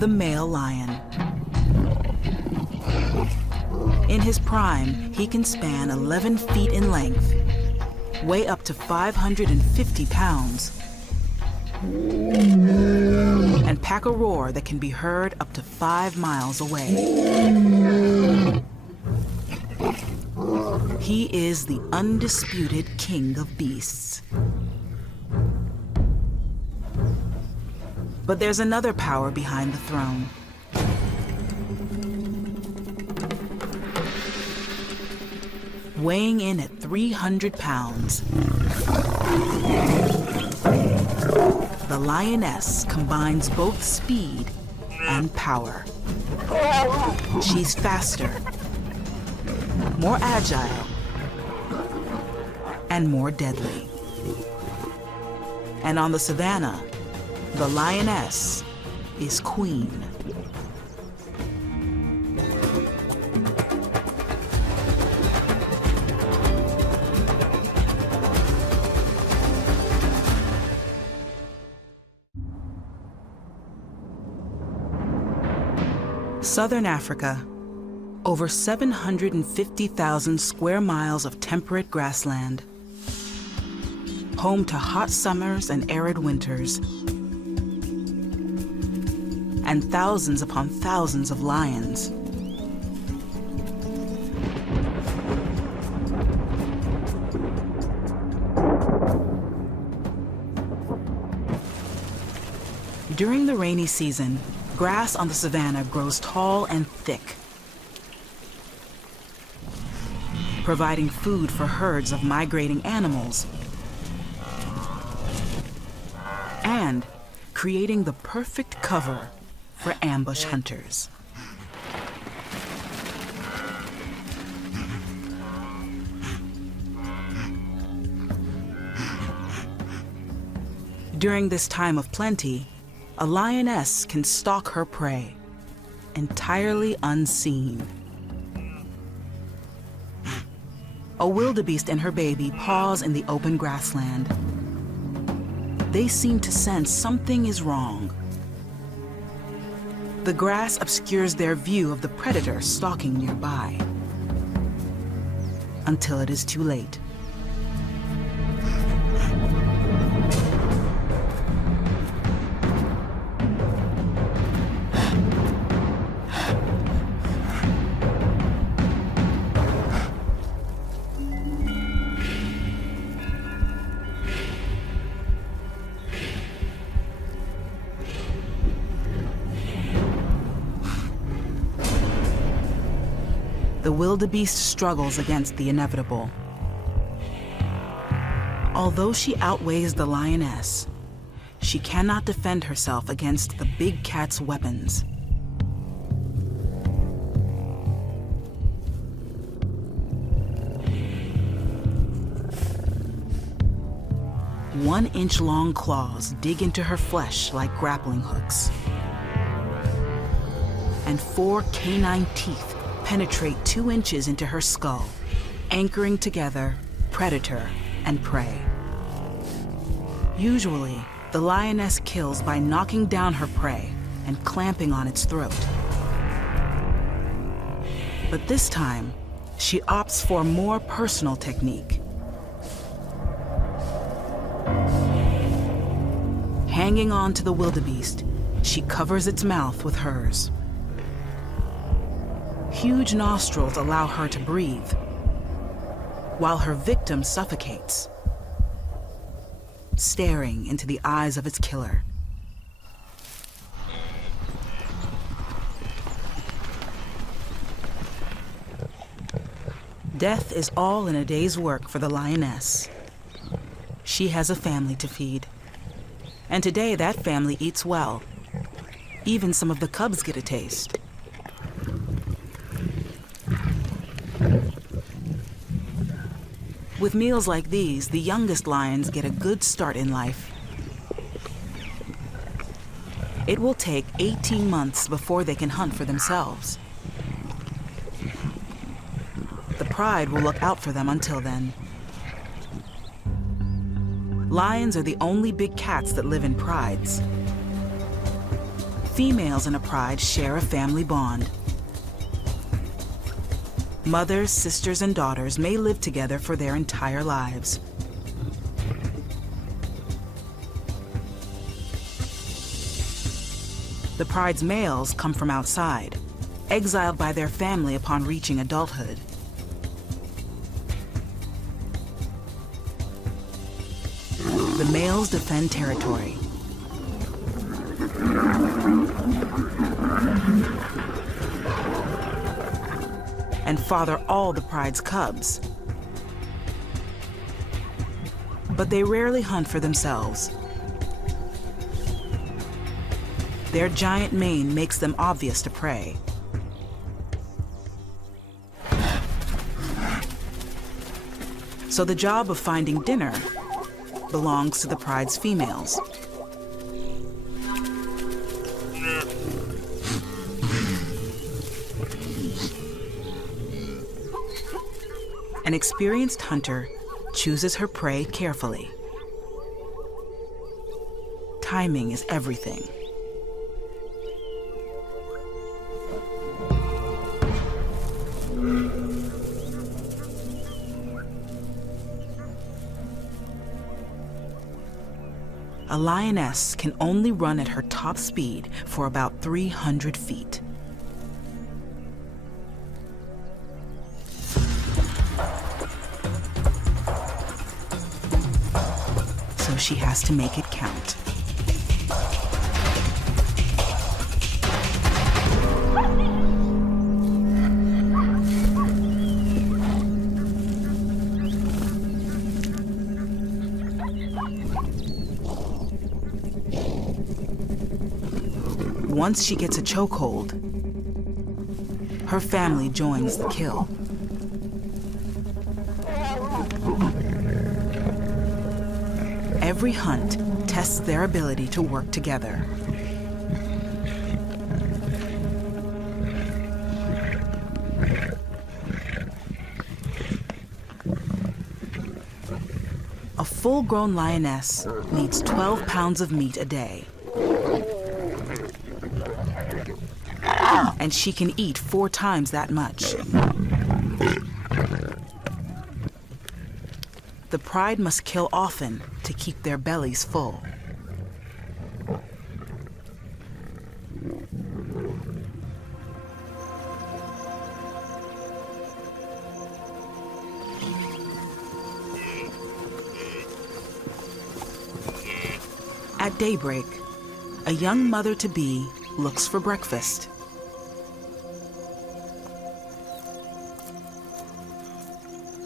the male lion. In his prime, he can span 11 feet in length, weigh up to 550 pounds, and pack a roar that can be heard up to 5 miles away. He is the undisputed king of beasts. But there's another power behind the throne. Weighing in at 300 pounds, the lioness combines both speed and power. She's faster, more agile, and more deadly. And on the savannah, the lioness is queen. Southern Africa, over 750,000 square miles of temperate grassland, home to hot summers and arid winters, and thousands upon thousands of lions. During the rainy season, grass on the savanna grows tall and thick, providing food for herds of migrating animals and creating the perfect cover for ambush hunters. During this time of plenty, a lioness can stalk her prey, entirely unseen. A wildebeest and her baby pause in the open grassland. They seem to sense something is wrong. The grass obscures their view of the predator stalking nearby, until it is too late. The wildebeest struggles against the inevitable. Although she outweighs the lioness, she cannot defend herself against the big cat's weapons. One-inch-long claws dig into her flesh like grappling hooks, and 4 canine teeth penetrate 2 inches into her skull, anchoring together predator and prey. Usually, the lioness kills by knocking down her prey and clamping on its throat. But this time, she opts for a more personal technique. Hanging on to the wildebeest, she covers its mouth with hers. Huge nostrils allow her to breathe, while her victim suffocates, staring into the eyes of its killer. Death is all in a day's work for the lioness. She has a family to feed, and today that family eats well. Even some of the cubs get a taste. With meals like these, the youngest lions get a good start in life. It will take 18 months before they can hunt for themselves. The pride will look out for them until then. Lions are the only big cats that live in prides. Females in a pride share a family bond. Mothers, sisters, and daughters may live together for their entire lives. The pride's males come from outside, exiled by their family upon reaching adulthood. The males defend territory. And father all the pride's cubs. But they rarely hunt for themselves. Their giant mane makes them obvious to prey. So the job of finding dinner belongs to the pride's females. An experienced hunter chooses her prey carefully. Timing is everything. A lioness can only run at her top speed for about 300 feet. So she has to make it count. Once she gets a chokehold, her family joins the kill. Every hunt tests their ability to work together. A full-grown lioness needs 12 pounds of meat a day. And she can eat 4 times that much. The pride must kill often to keep their bellies full. At daybreak, a young mother-to-be looks for breakfast.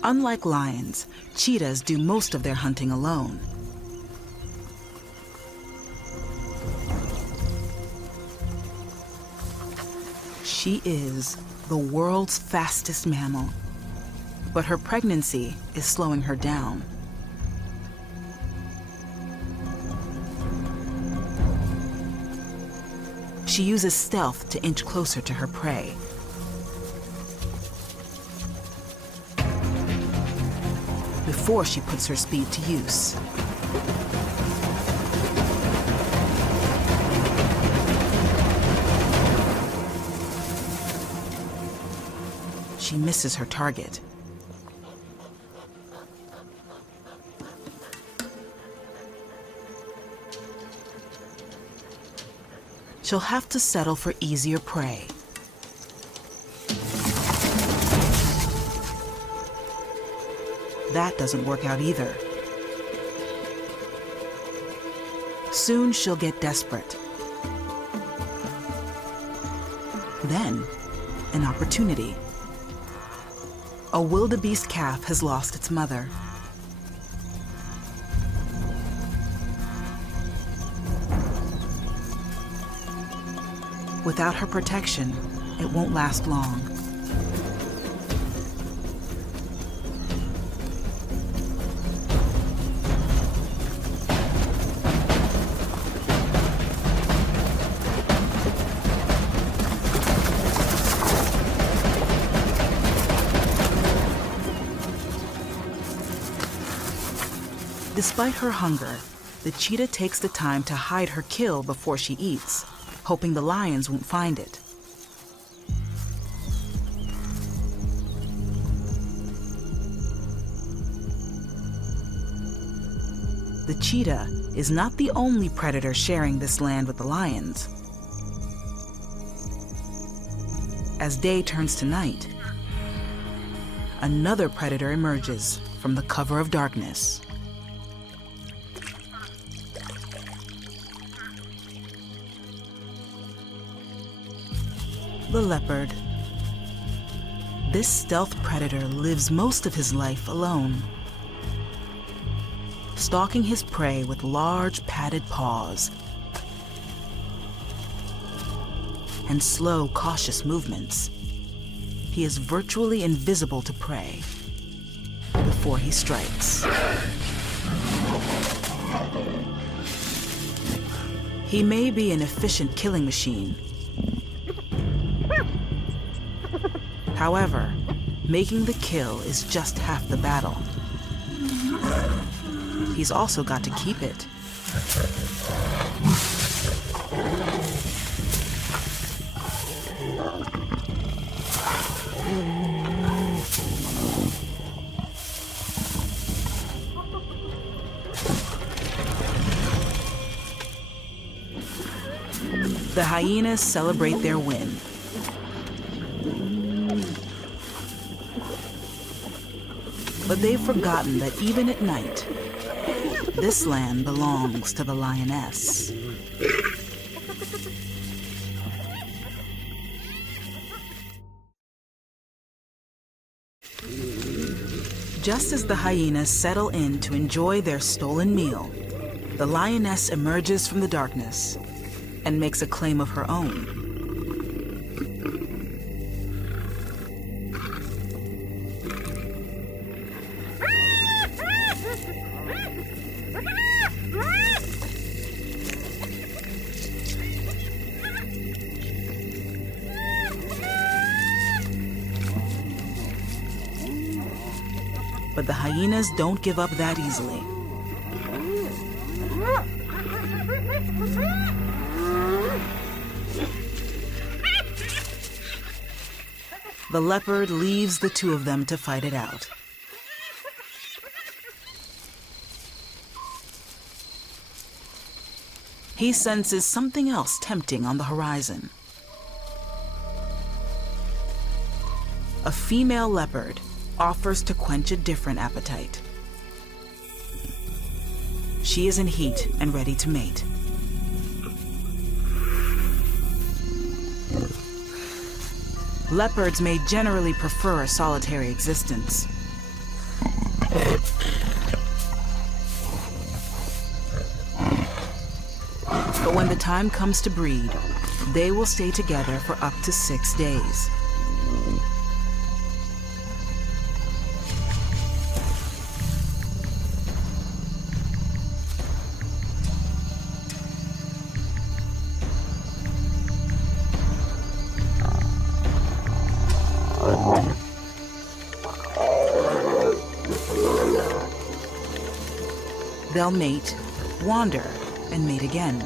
Unlike lions, cheetahs do most of their hunting alone. She is the world's fastest mammal, but her pregnancy is slowing her down. She uses stealth to inch closer to her prey. Before she puts her speed to use. She misses her target. She'll have to settle for easier prey. That doesn't work out either. Soon she'll get desperate. Then, an opportunity. A wildebeest calf has lost its mother. Without her protection, it won't last long. Despite her hunger, the cheetah takes the time to hide her kill before she eats. hoping the lions won't find it. The cheetah is not the only predator sharing this land with the lions. As day turns to night, another predator emerges from the cover of darkness. The leopard. This stealth predator lives most of his life alone, stalking his prey with large padded paws and slow, cautious movements. He is virtually invisible to prey before he strikes. He may be an efficient killing machine. However, making the kill is just half the battle. He's also got to keep it. The hyenas celebrate their win. But they've forgotten that even at night, this land belongs to the lioness. Just as the hyenas settle in to enjoy their stolen meal, the lioness emerges from the darkness and makes a claim of her own. But the hyenas don't give up that easily. The leopard leaves the two of them to fight it out. He senses something else tempting on the horizon. A female leopard offers to quench a different appetite. She is in heat and ready to mate. Leopards may generally prefer a solitary existence. But when the time comes to breed, they will stay together for up to 6 days. They'll mate, wander, and mate again.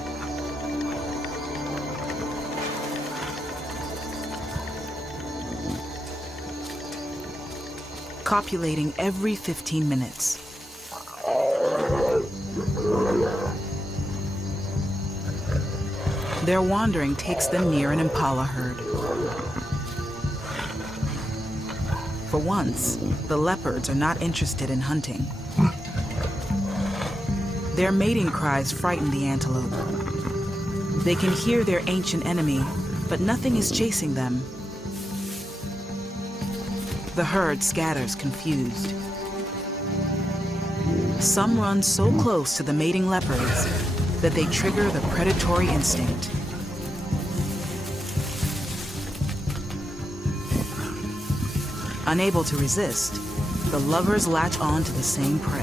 Copulating every 15 minutes. Their wandering takes them near an impala herd. For once, the leopards are not interested in hunting. Their mating cries frighten the antelope. They can hear their ancient enemy, but nothing is chasing them. The herd scatters confused. Some run so close to the mating leopards that they trigger the predatory instinct. Unable to resist, the lovers latch on to the same prey.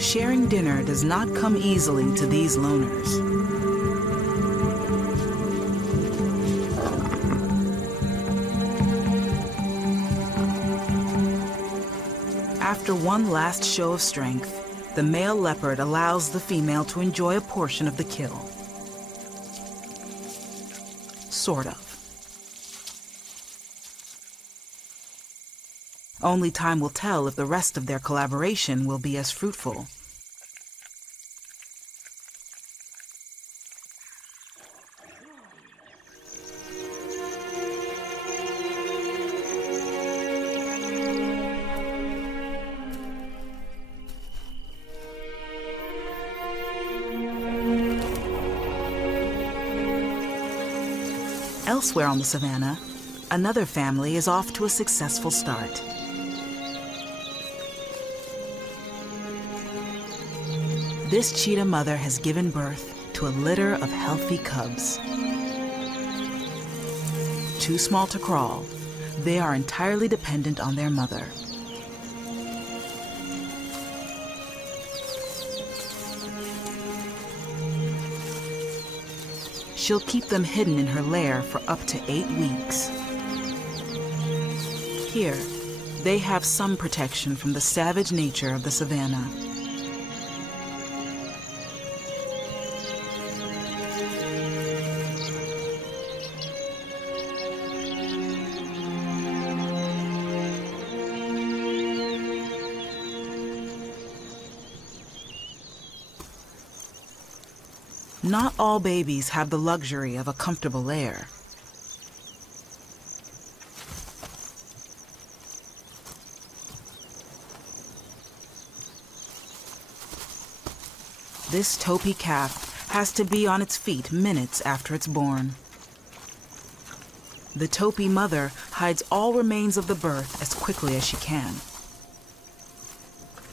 Sharing dinner does not come easily to these loners. After one last show of strength, the male leopard allows the female to enjoy a portion of the kill. Sort of. Only time will tell if the rest of their collaboration will be as fruitful. Elsewhere on the savannah, another family is off to a successful start. This cheetah mother has given birth to a litter of healthy cubs. Too small to crawl, they are entirely dependent on their mother. She'll keep them hidden in her lair for up to 8 weeks. Here, they have some protection from the savage nature of the savannah. Not all babies have the luxury of a comfortable lair. This Topi calf has to be on its feet minutes after it's born. The Topi mother hides all remains of the birth as quickly as she can.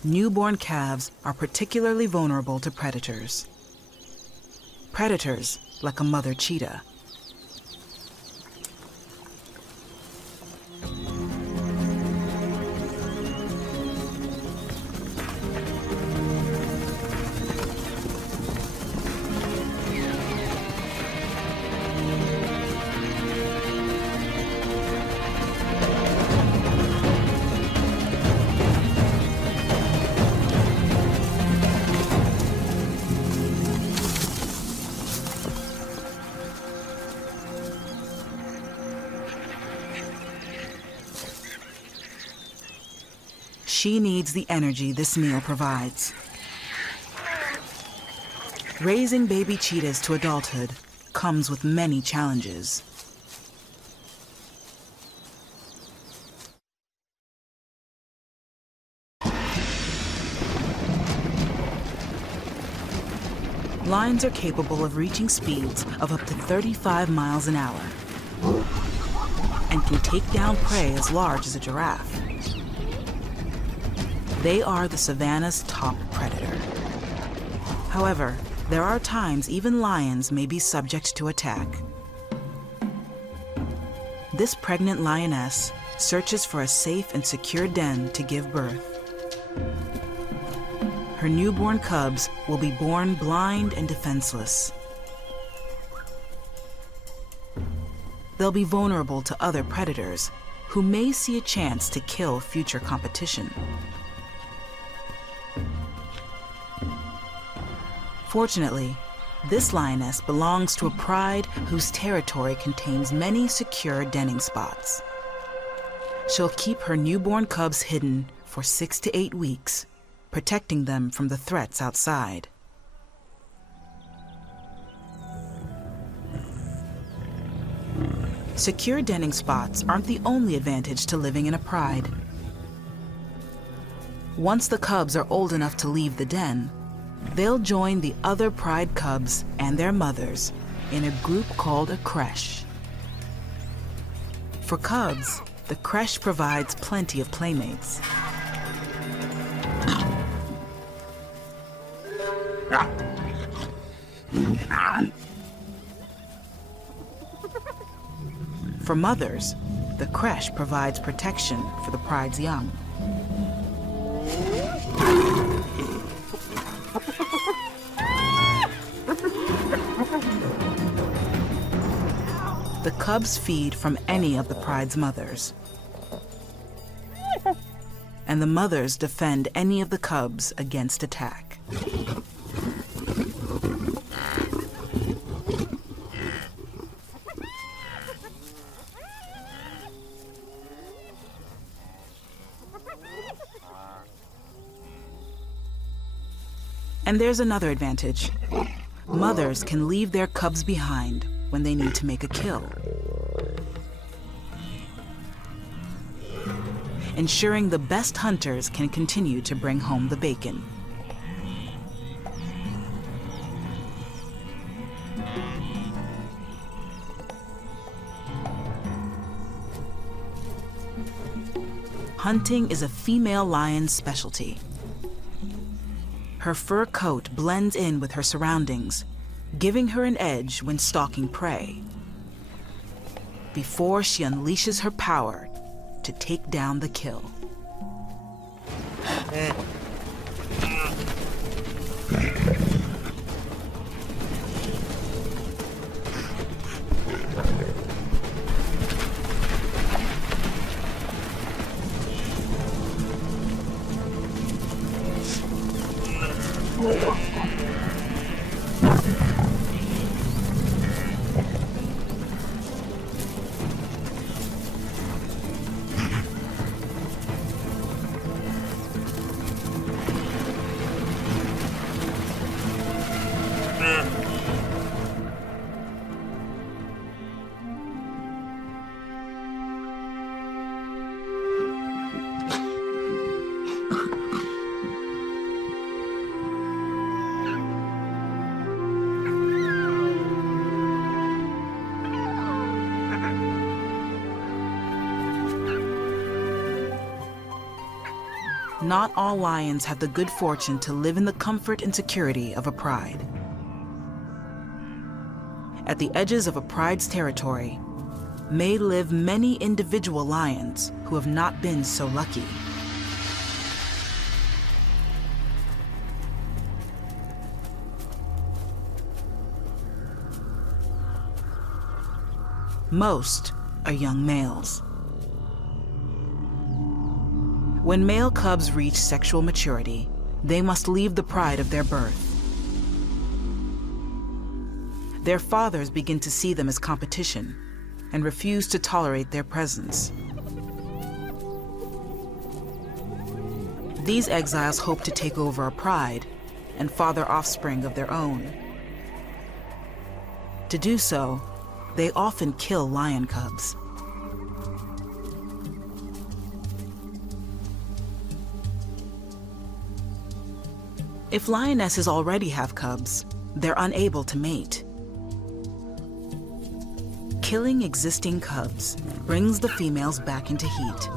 Newborn calves are particularly vulnerable to predators. Predators like a mother cheetah. She needs the energy this meal provides. Raising baby cheetahs to adulthood comes with many challenges. Lions are capable of reaching speeds of up to 35 miles an hour and can take down prey as large as a giraffe. They are the savannah's top predator. However, there are times even lions may be subject to attack. This pregnant lioness searches for a safe and secure den to give birth. Her newborn cubs will be born blind and defenseless. They'll be vulnerable to other predators who may see a chance to kill future competition. Fortunately, this lioness belongs to a pride whose territory contains many secure denning spots. She'll keep her newborn cubs hidden for 6 to 8 weeks, protecting them from the threats outside. Secure denning spots aren't the only advantage to living in a pride. Once the cubs are old enough to leave the den, they'll join the other pride cubs and their mothers in a group called a creche. For cubs, the creche provides plenty of playmates. For mothers, the creche provides protection for the pride's young. The cubs feed from any of the pride's mothers. And and the mothers defend any of the cubs against attack. And there's another advantage. Mothers can leave their cubs behind when they need to make a kill, ensuring the best hunters can continue to bring home the bacon. Hunting is a female lion's specialty. Her fur coat blends in with her surroundings, giving her an edge when stalking prey, before she unleashes her power to take down the kill. Not all lions have the good fortune to live in the comfort and security of a pride. At the edges of a pride's territory may live many individual lions who have not been so lucky. Most are young males. When male cubs reach sexual maturity, they must leave the pride of their birth. Their fathers begin to see them as competition and refuse to tolerate their presence. These exiles hope to take over a pride and father offspring of their own. To do so, they often kill lion cubs. If lionesses already have cubs, they're unable to mate. Killing existing cubs brings the females back into heat.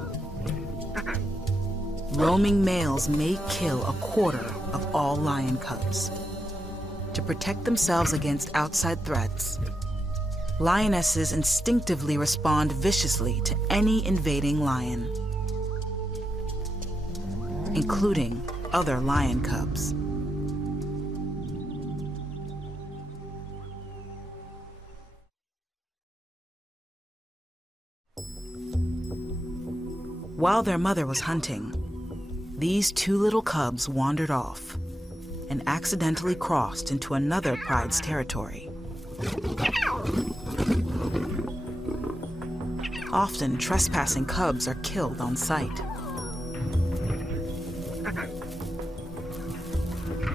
Roaming males may kill a quarter of all lion cubs. To protect themselves against outside threats, lionesses instinctively respond viciously to any invading lion, including other lion cubs. While their mother was hunting, these two little cubs wandered off and accidentally crossed into another pride's territory. Often, trespassing cubs are killed on sight.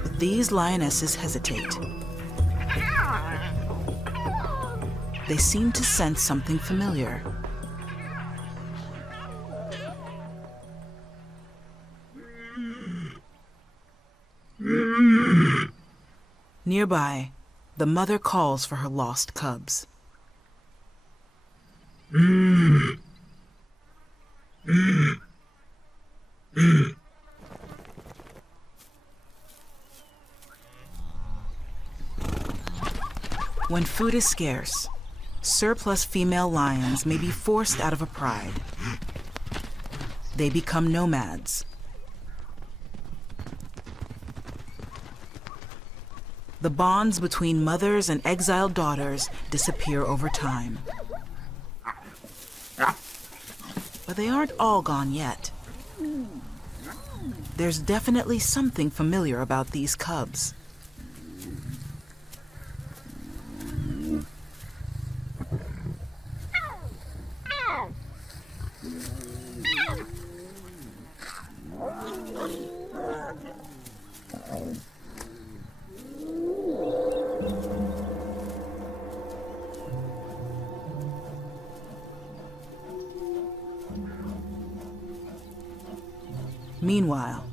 But these lionesses hesitate. They seem to sense something familiar. Nearby, the mother calls for her lost cubs. When food is scarce, surplus female lions may be forced out of a pride. They become nomads. The bonds between mothers and exiled daughters disappear over time. But they aren't all gone yet. there's definitely something familiar about these cubs. Meanwhile,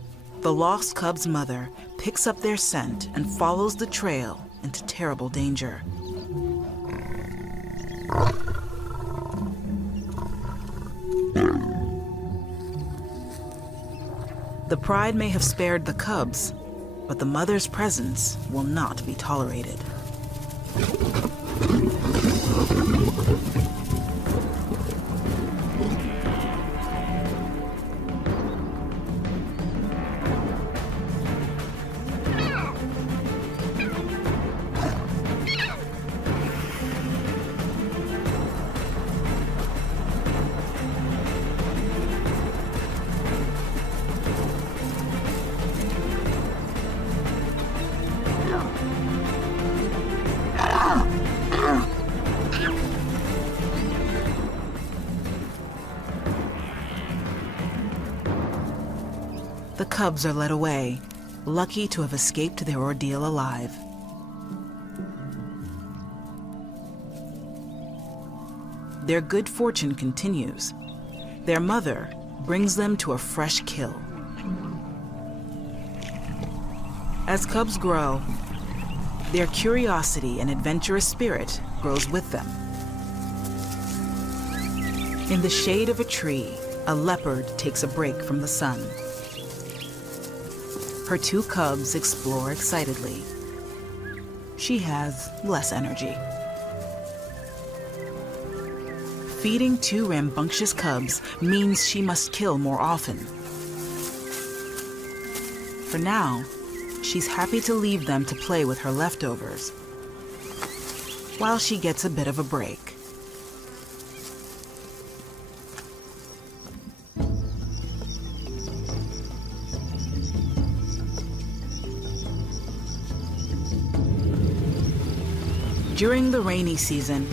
the lost cub's mother picks up their scent and follows the trail into terrible danger. The pride may have spared the cubs, but the mother's presence will not be tolerated. The cubs are led away, lucky to have escaped their ordeal alive. Their good fortune continues. Their mother brings them to a fresh kill. As cubs grow, their curiosity and adventurous spirit grows with them. In the shade of a tree, a leopard takes a break from the sun. Her two cubs explore excitedly. She has less energy. Feeding two rambunctious cubs means she must kill more often. For now, she's happy to leave them to play with her leftovers, while she gets a bit of a break. During the rainy season,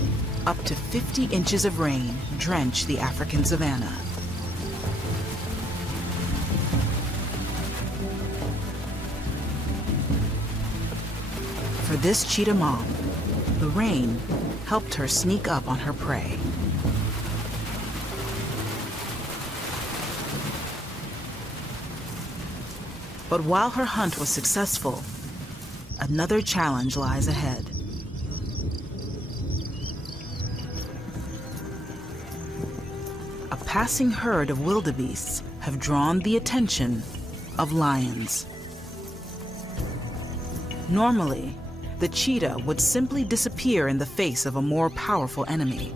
up to 50 inches of rain drench the African savanna. For this cheetah mom, the rain helped her sneak up on her prey. But while her hunt was successful, another challenge lies ahead. A passing herd of wildebeests have drawn the attention of lions. Normally, the cheetah would simply disappear in the face of a more powerful enemy.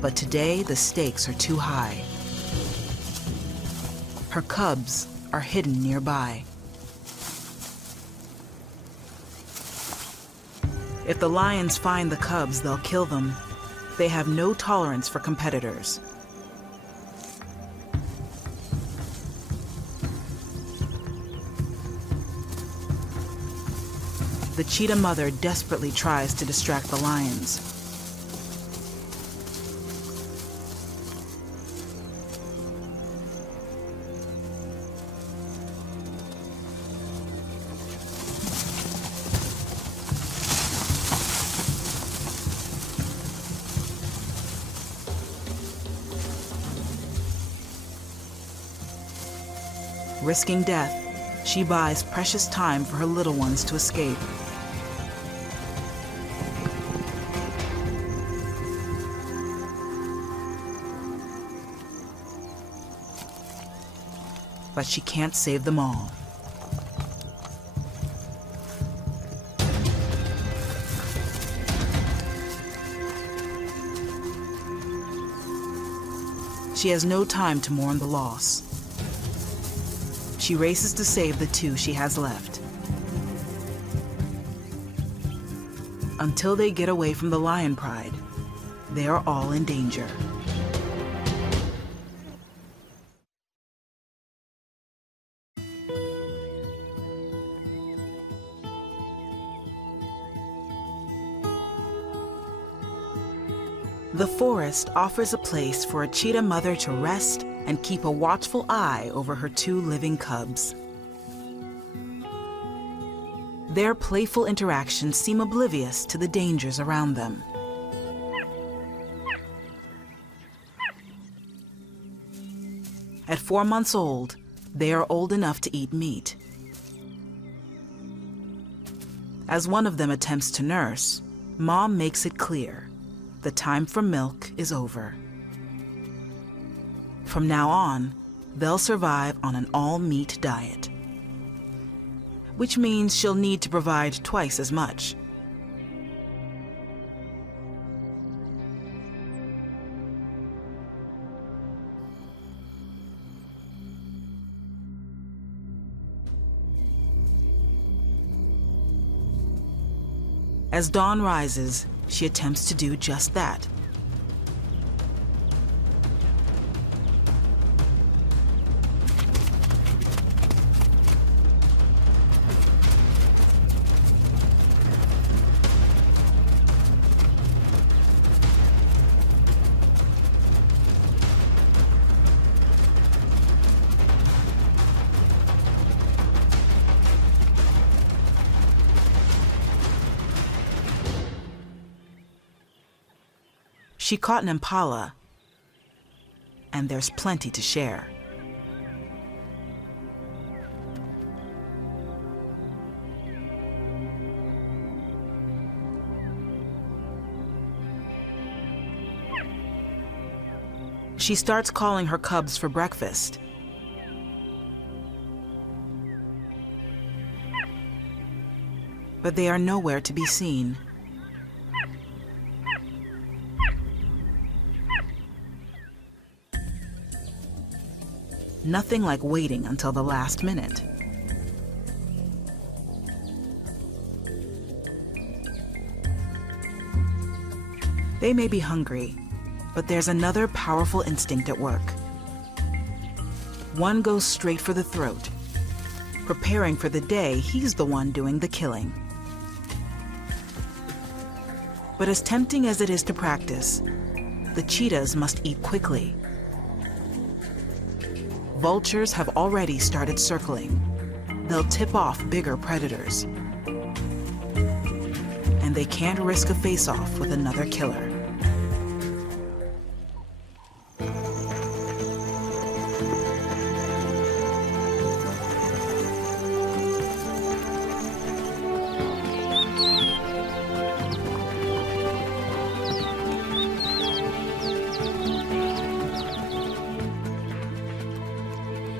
But today, the stakes are too high. Her cubs are hidden nearby. If the lions find the cubs, they'll kill them. They have no tolerance for competitors. The cheetah mother desperately tries to distract the lions. Risking death, she buys precious time for her little ones to escape. But she can't save them all. She has no time to mourn the loss. She races to save the two she has left. Until they get away from the lion pride, they are all in danger. The forest offers a place for a cheetah mother to rest and keep a watchful eye over her 2 living cubs. Their playful interactions seem oblivious to the dangers around them. At 4 months old, they are old enough to eat meat. As one of them attempts to nurse, Mom makes it clear the time for milk is over. From now on, they'll survive on an all-meat diet, which means she'll need to provide twice as much. As dawn rises, she attempts to do just that. She caught an impala, and there's plenty to share. She starts calling her cubs for breakfast. But they are nowhere to be seen. Nothing like waiting until the last minute. They may be hungry, but there's another powerful instinct at work. One goes straight for the throat. Preparing for the day, he's the one doing the killing. But as tempting as it is to practice, the cheetahs must eat quickly. Vultures have already started circling. They'll tip off bigger predators. And they can't risk a face-off with another killer.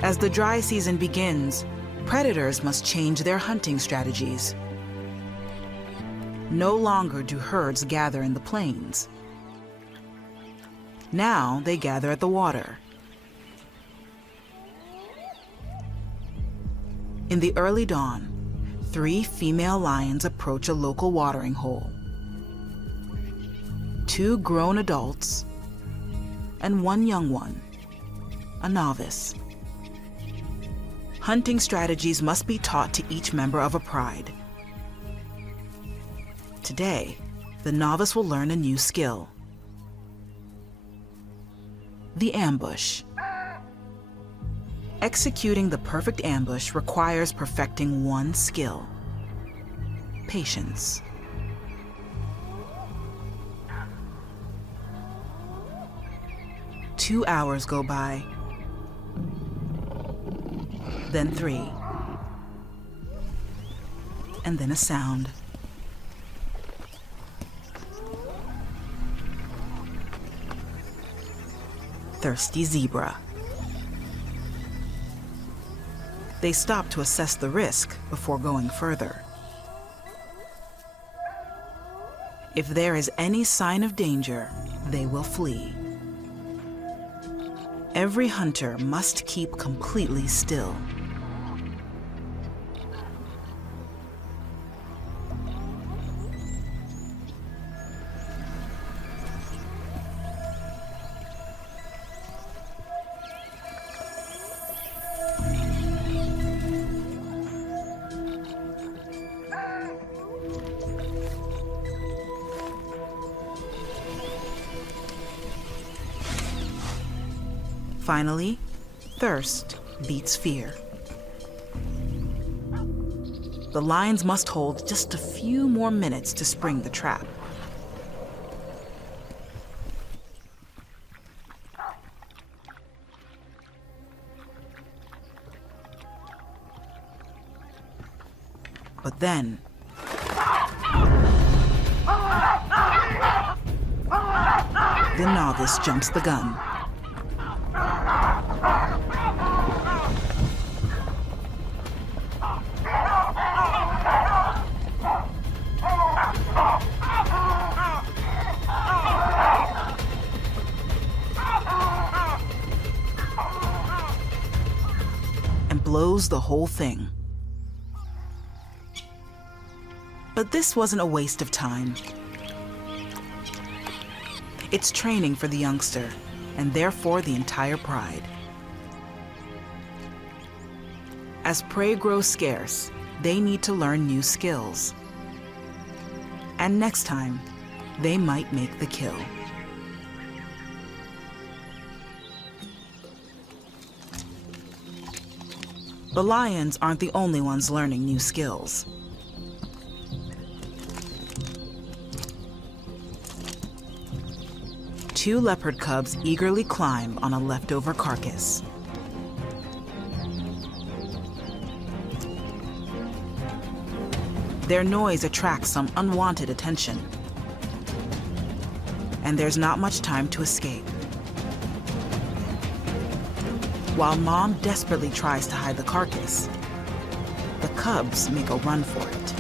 As the dry season begins, predators must change their hunting strategies. No longer do herds gather in the plains. Now they gather at the water. In the early dawn, 3 female lions approach a local watering hole. 2 grown adults and 1 young one, a novice. Hunting strategies must be taught to each member of a pride. Today, the novice will learn a new skill: the ambush. Executing the perfect ambush requires perfecting one skill: patience. Two hours go by, then 3, and then a sound. Thirsty zebra. They stop to assess the risk before going further. If there is any sign of danger, they will flee. Every hunter must keep completely still. Finally, thirst beats fear. The lions must hold just a few more minutes to spring the trap. But then, the novice jumps the gun. And blows the whole thing. But this wasn't a waste of time. It's training for the youngster, and therefore the entire pride. As prey grows scarce, they need to learn new skills. And next time, they might make the kill. The lions aren't the only ones learning new skills. Two leopard cubs eagerly climb on a leftover carcass. Their noise attracts some unwanted attention, and there's not much time to escape. While Mom desperately tries to hide the carcass, the cubs make a run for it.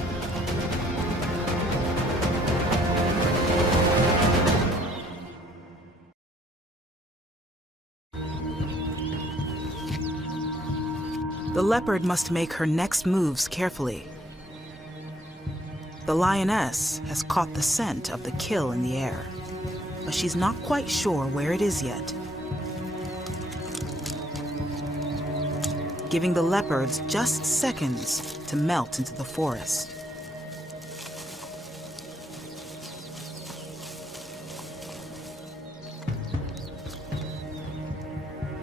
The leopard must make her next moves carefully. The lioness has caught the scent of the kill in the air, but she's not quite sure where it is yet. Giving the leopards just seconds to melt into the forest.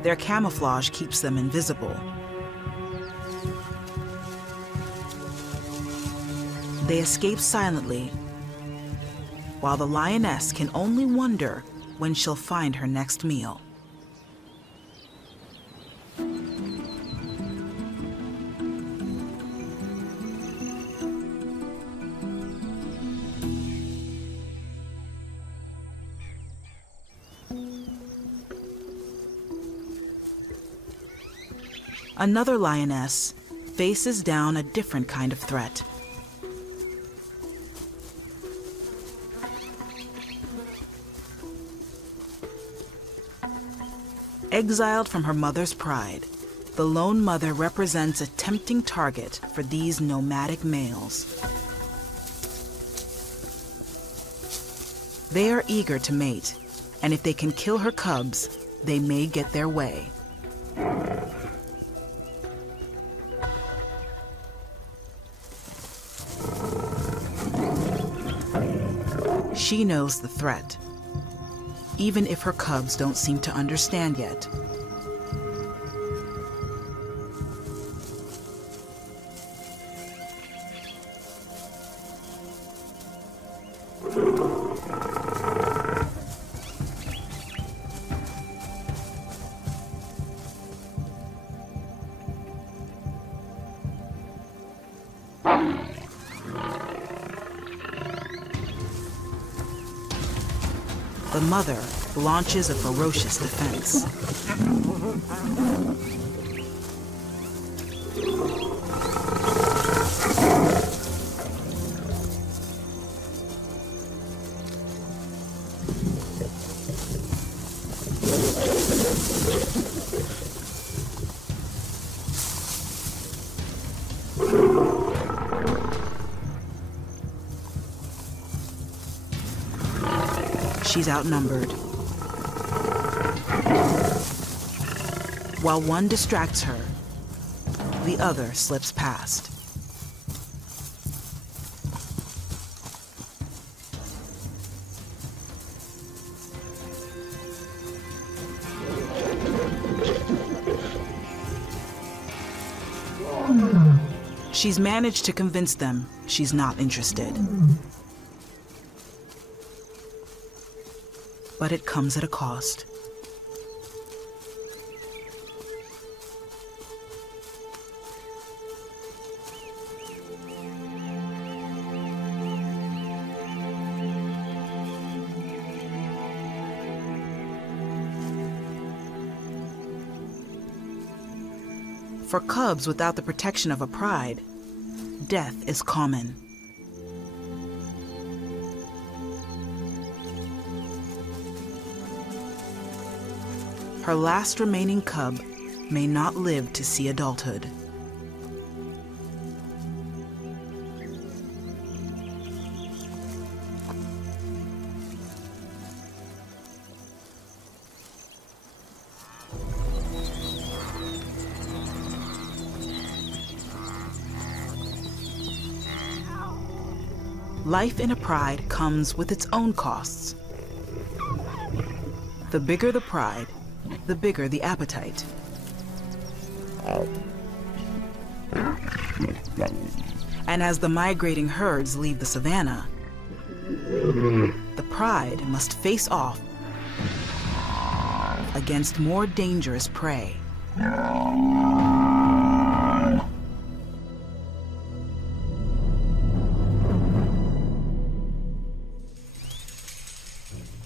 Their camouflage keeps them invisible. They escape silently, while the lioness can only wonder when she'll find her next meal. Another lioness faces down a different kind of threat. Exiled from her mother's pride, the lone mother represents a tempting target for these nomadic males. They are eager to mate, and if they can kill her cubs, they may get their way. She knows the threat, even if her cubs don't seem to understand yet. The mother launches a ferocious defense. She's outnumbered. While one distracts her, the other slips past. She's managed to convince them she's not interested. But it comes at a cost. For cubs without the protection of a pride, death is common. Her last remaining cub may not live to see adulthood. Life in a pride comes with its own costs. The bigger the pride, the bigger the appetite. And as the migrating herds leave the savannah, the pride must face off against more dangerous prey.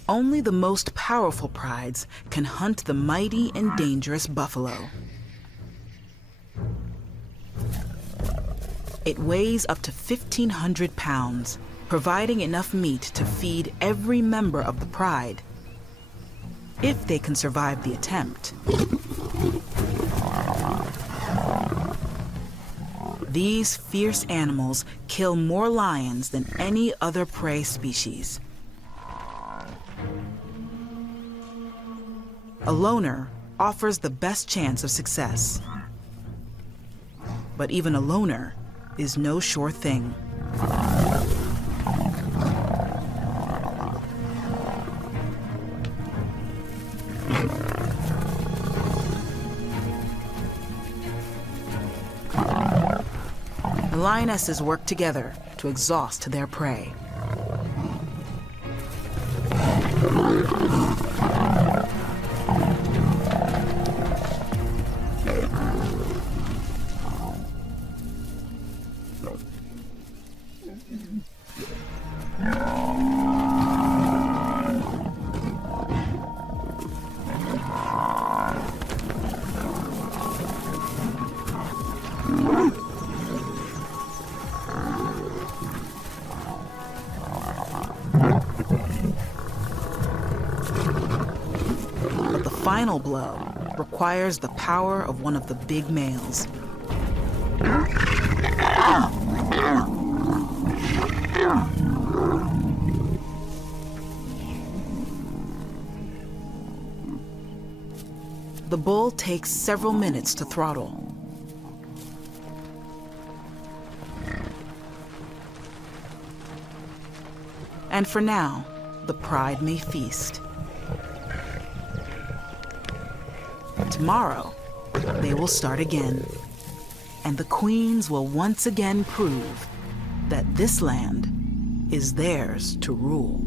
Only the most powerful prides can hunt the mighty and dangerous buffalo. It weighs up to 1,500 pounds, providing enough meat to feed every member of the pride, if they can survive the attempt. These fierce animals kill more lions than any other prey species. A loner offers the best chance of success. But even a loner is no sure thing. The lionesses work together to exhaust their prey. The final blow requires the power of one of the big males. The bull takes several minutes to throttle. And for now, the pride may feast. Tomorrow, they will start again, and the queens will once again prove that this land is theirs to rule.